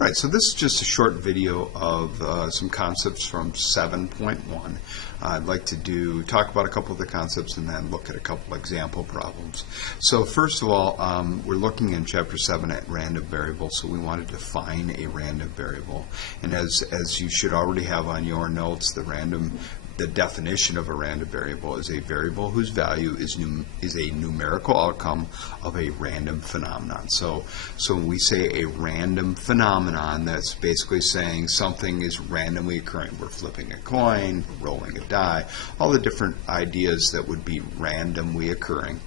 Right, so this is just a short video of some concepts from 7.1. I'd like to talk about a couple of the concepts and then look at a couple of example problems. So first of all, we're looking in Chapter 7 at random variables, so we want to define a random variable. And as you should already have on your notes, the definition of a random variable is a variable whose value is a numerical outcome of a random phenomenon. So when we say a random phenomenon, that's basically saying something is randomly occurring. We're flipping a coin, rolling a die, all the different ideas that would be randomly occurring.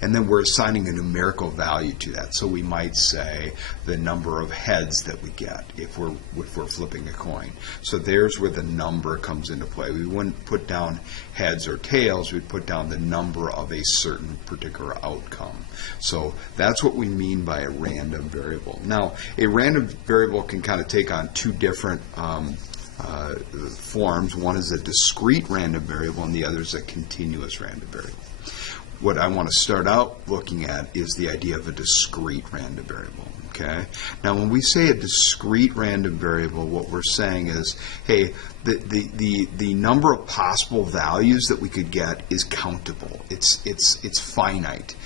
And then we're assigning a numerical value to that. So we might say the number of heads that we get if we're flipping a coin. So there's where the number comes into play. We wouldn't put down heads or tails, we'd put down the number of a certain particular outcome. So that's what we mean by a random variable. Now, a random variable can kind of take on two different forms. One is a discrete random variable and the other is a continuous random variable. What I want to start out looking at is the idea of a discrete random variable. Okay. Now, when we say a discrete random variable, what we're saying is, hey, the number of possible values that we could get is countable. It's finite.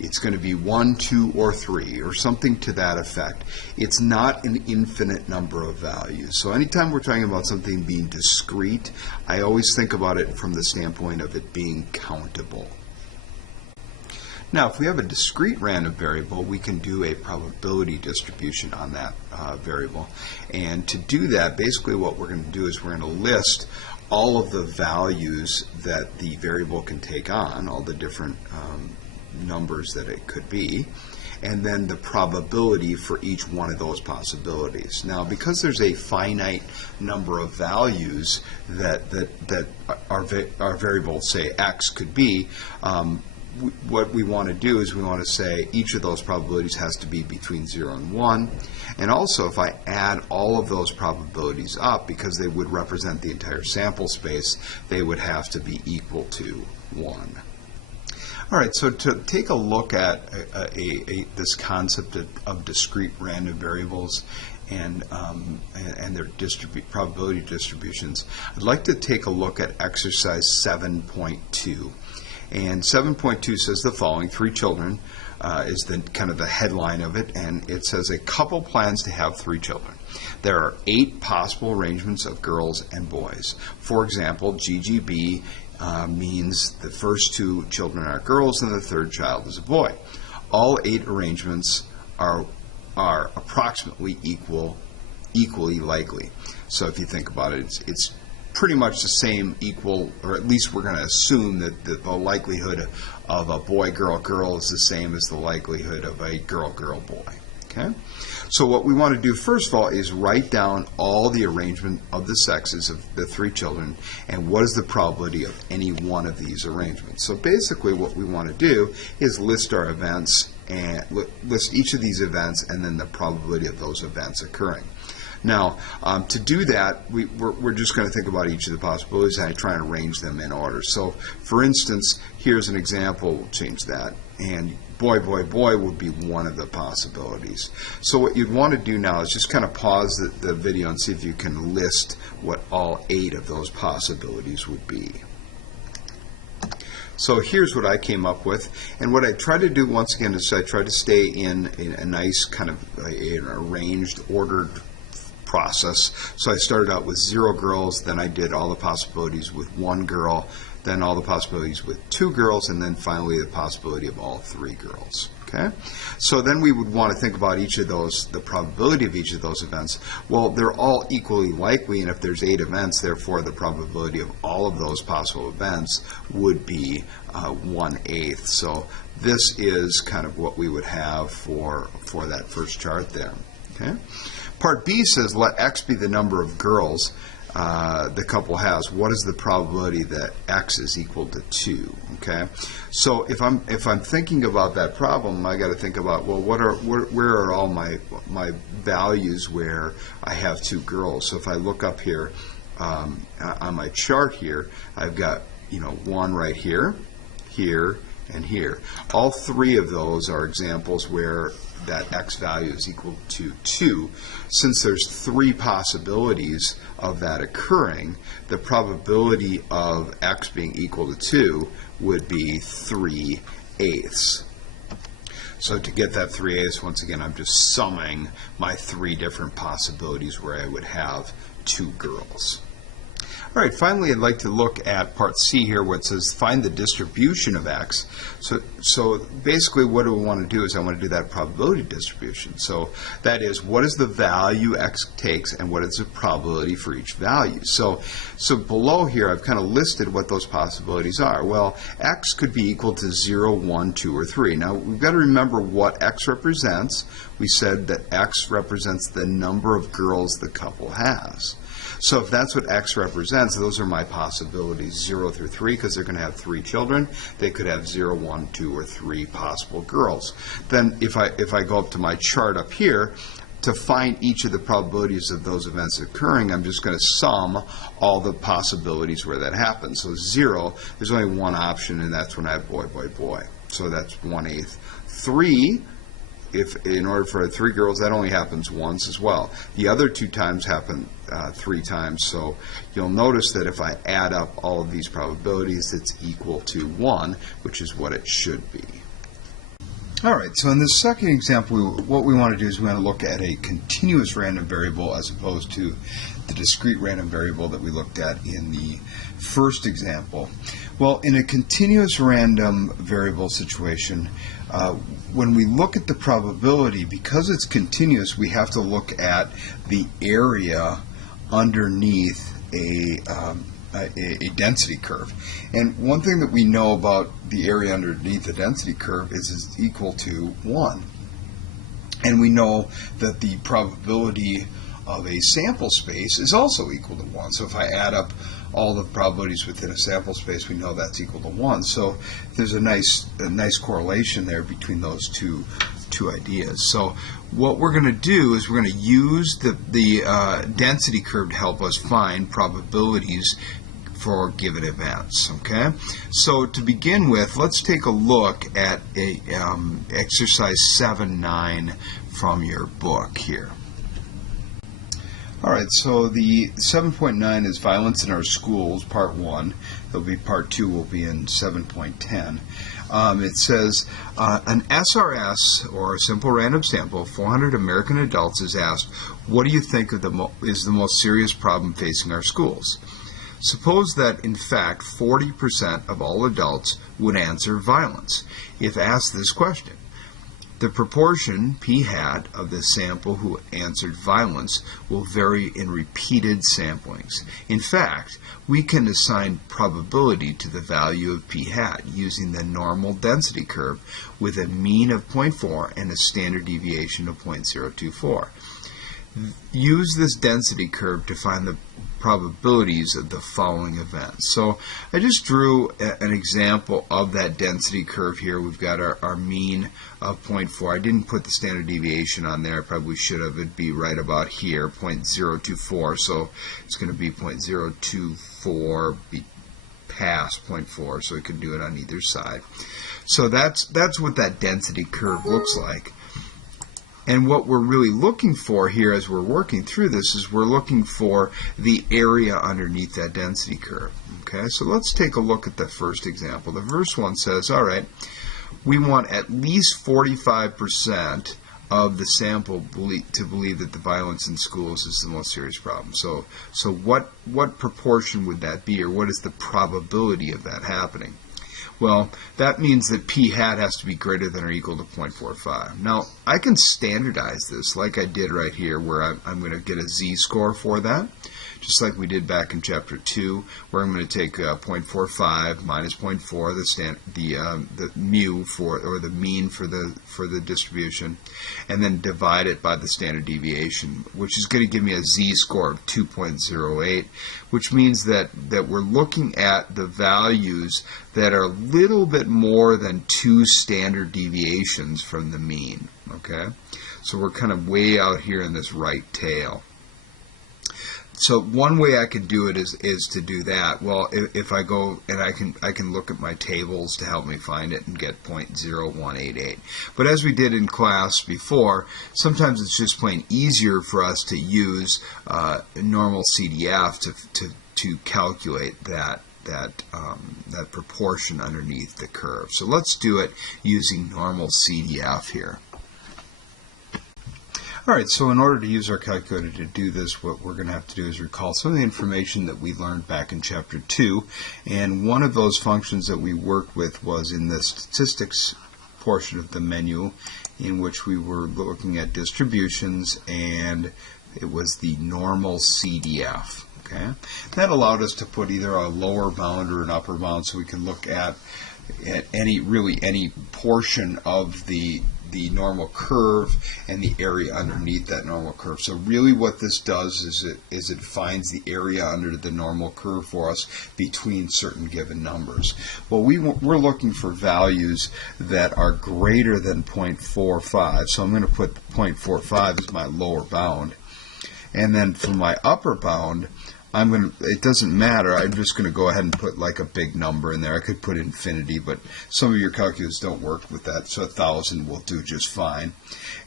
It's going to be 1, 2, or 3, or something to that effect. It's not an infinite number of values. So anytime we're talking about something being discrete, I always think about it from the standpoint of it being countable. Now, if we have a discrete random variable, we can do a probability distribution on that variable. And to do that, basically what we're going to do is we're going to list all of the values that the variable can take on, all the different numbers that it could be, and then the probability for each one of those possibilities. Now, because there's a finite number of values that our variable, say x, could be, what we want to do is we want to say each of those probabilities has to be between 0 and 1. And also, if I add all of those probabilities up, because they would represent the entire sample space, they would have to be equal to 1. All right, so to take a look at this concept of discrete random variables and their probability distributions, I'd like to take a look at exercise 7.2. And 7.2 says the following: 3 children is kind of the headline of it, and it says a couple plans to have 3 children. There are 8 possible arrangements of girls and boys. For example, GGB means the first 2 children are girls and the third child is a boy. All 8 arrangements are approximately equally likely. So if you think about it, it's pretty much the same, equal, or at least we're going to assume that the likelihood of a boy-girl-girl is the same as the likelihood of a girl-girl-boy. Okay? So what we want to do first of all is write down all the arrangement of the sexes of the 3 children and what is the probability of any one of these arrangements. So basically what we want to do is list our events and list each of these events and then the probability of those events occurring. Now, to do that, we're just going to think about each of the possibilities and try and arrange them in order. So, for instance, here's an example. We'll change that. And boy, boy, boy would be one of the possibilities. So what you'd want to do now is just kind of pause the video and see if you can list what all 8 of those possibilities would be. So here's what I came up with, and what I tried to do once again is I tried to stay in a nice kind of an arranged, ordered process. So I started out with 0 girls, then I did all the possibilities with 1 girl, then all the possibilities with 2 girls, and then finally the possibility of all 3 girls. Okay? So then we would want to think about each of those, the probability of each of those events. Well, they're all equally likely, and if there's 8 events, therefore the probability of all of those possible events would be 1/8. So this is kind of what we would have for that first chart there. Okay? Part B says let x be the number of girls the couple has. What is the probability that x is equal to 2? Okay, so if I'm thinking about that problem, I got to think about, well, where are all my values where I have 2 girls? So if I look up here on my chart here, I've got 1 right here, here, and here. All 3 of those are examples where that x value is equal to 2, since there's 3 possibilities of that occurring, the probability of x being equal to 2 would be 3/8. So to get that 3/8, once again, I'm just summing my 3 different possibilities where I would have 2 girls. All right, finally, I'd like to look at part C here, where it says find the distribution of x. So basically what we want to do is I want to do that probability distribution. So that is, what is the value x takes and what is the probability for each value? So below here, I've kind of listed what those possibilities are. Well, x could be equal to 0, 1, 2, or 3. Now, we've got to remember what x represents. We said that x represents the number of girls the couple has. So if that's what x represents, those are my possibilities, 0 through 3, because they're going to have 3 children. They could have 0, 1, 2, or 3 possible girls. Then if I go up to my chart up here, to find each of the probabilities of those events occurring, I'm just going to sum all the possibilities where that happens. So 0, there's only one option, and that's when I have boy, boy, boy. So that's 1/8. 3, if in order for 3 girls, that only happens once as well. The other 2 times happen 3 times. So you'll notice that if I add up all of these probabilities, it's equal to 1, which is what it should be. All right, so in this second example, what we want to do is we want to look at a continuous random variable as opposed to the discrete random variable that we looked at in the first example. Well, in a continuous random variable situation, when we look at the probability, because it's continuous, we have to look at the area underneath a density curve. And one thing that we know about the area underneath the density curve is it's equal to 1. And we know that the probability of a sample space is also equal to 1. So if I add up all the probabilities within a sample space, we know that's equal to 1. So there's a nice correlation there between those two ideas. So what we're going to do is we're going to use the density curve to help us find probabilities for given events. Okay, so to begin with, let's take a look at exercise 7.9 from your book here. All right, so the 7.9 is violence in our schools, part 1. There'll be part 2 will be in 7.10. It says an SRS, or a simple random sample, of 400 American adults is asked, what do you think of is the most serious problem facing our schools? Suppose that, in fact, 40% of all adults would answer violence if asked this question. The proportion, p hat, of the sample who answered violence will vary in repeated samplings. In fact, we can assign probability to the value of p hat using the normal density curve with a mean of 0.4 and a standard deviation of 0.024. Use this density curve to find the probabilities of the following events. So I just drew an example of that density curve here. We've got our mean of 0.4. I didn't put the standard deviation on there. I probably should have. It'd be right about here, 0.024. So it's going to be 0.024 be past 0.4, so we can do it on either side. So that's what that density curve looks like. And what we're really looking for here as we're working through this is we're looking for the area underneath that density curve. Okay, so let's take a look at the first example. The first one says, all right, we want at least 45% of the sample to believe that the violence in schools is the most serious problem. So what proportion would that be, or what is the probability of that happening? Well, that means that p hat has to be greater than or equal to 0.45. Now, I can standardize this like I did right here, where I'm going to get a z-score for that, just like we did back in chapter 2, where I'm going to take 0.45 minus 0.4, the mu for, or the mean for the distribution, and then divide it by the standard deviation, which is going to give me a z-score of 2.08, which means that we're looking at the values that are a little bit more than 2 standard deviations from the mean. Okay, so we're kind of way out here in this right tail. So one way I could do it is to do that. Well, if I go and I can look at my tables to help me find it and get 0.0188. But as we did in class before, sometimes it's just plain easier for us to use normal CDF to calculate that proportion underneath the curve. So let's do it using normal CDF here. All right, so in order to use our calculator to do this, what we're going to have to do is recall some of the information that we learned back in Chapter 2. And one of those functions that we worked with was in the statistics portion of the menu, in which we were looking at distributions, and it was the normal CDF. Okay? That allowed us to put either a lower bound or an upper bound, so we can look at any portion of the normal curve and the area underneath that normal curve. So really what this does is it finds the area under the normal curve for us between certain given numbers. Well, we're looking for values that are greater than 0.45. So I'm going to put 0.45 as my lower bound. And then for my upper bound, it doesn't matter, I'm just going to go ahead and put like a big number in there. I could put infinity, but some of your calculators don't work with that, so 1,000 will do just fine.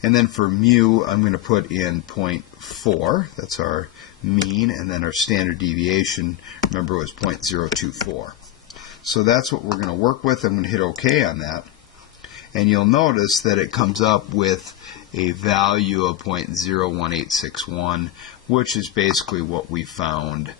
And then for mu, I'm going to put in 0.4, that's our mean, and then our standard deviation, remember, was 0.024. So that's what we're going to work with. I'm going to hit OK on that. And you'll notice that it comes up with a value of 0.01861, which is basically what we found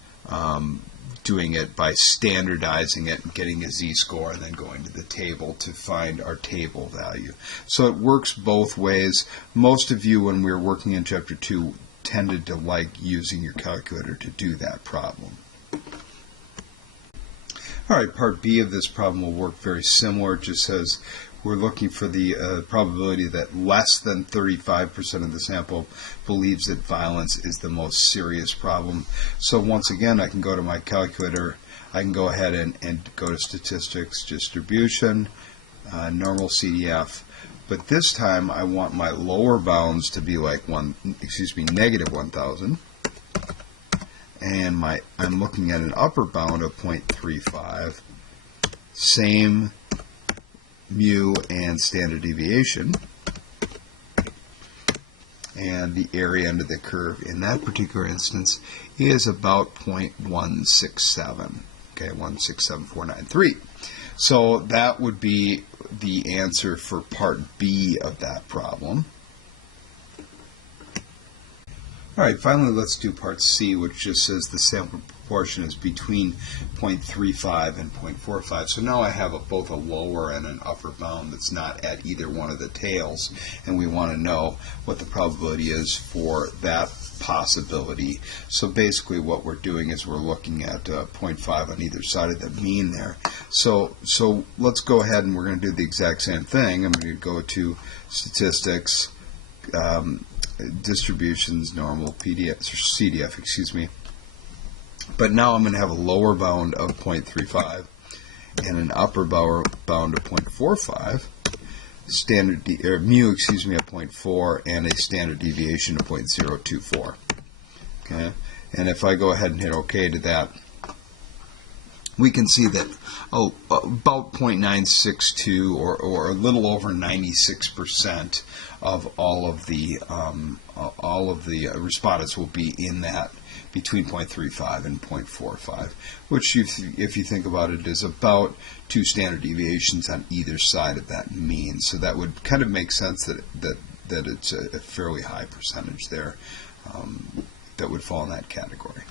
doing it by standardizing it and getting a z-score and then going to the table to find our table value. So it works both ways. Most of you, when we were working in Chapter 2, tended to like using your calculator to do that problem. All right, part B of this problem will work very similar. It just says we're looking for the probability that less than 35% of the sample believes that violence is the most serious problem. So once again, I can go to my calculator. I can go ahead and go to statistics, distribution, normal CDF. But this time, I want my lower bounds to be like negative 1,000. And I'm looking at an upper bound of 0.35. Same mu and standard deviation, and the area under the curve in that particular instance is about 0.167, okay, 167,493. So that would be the answer for part B of that problem. All right, finally let's do part C, which just says the sample proportion is between 0.35 and 0.45. So now I have both a lower and an upper bound that's not at either one of the tails, and we want to know what the probability is for that possibility. So basically what we're doing is we're looking at 0.5 on either side of the mean there. So let's go ahead and we're going to do the exact same thing. I'm going to go to statistics, distributions, normal, CDF, excuse me. But now I'm going to have a lower bound of 0.35 and an upper bound of 0.45, mu, of 0.4, and a standard deviation of 0.024. Okay, and if I go ahead and hit OK to that, we can see that about 0.962 or a little over 96% of all of the respondents will be in that between 0.35 and 0.45, which if you think about it is about 2 standard deviations on either side of that mean. So that would kind of make sense that it's a fairly high percentage there that would fall in that category.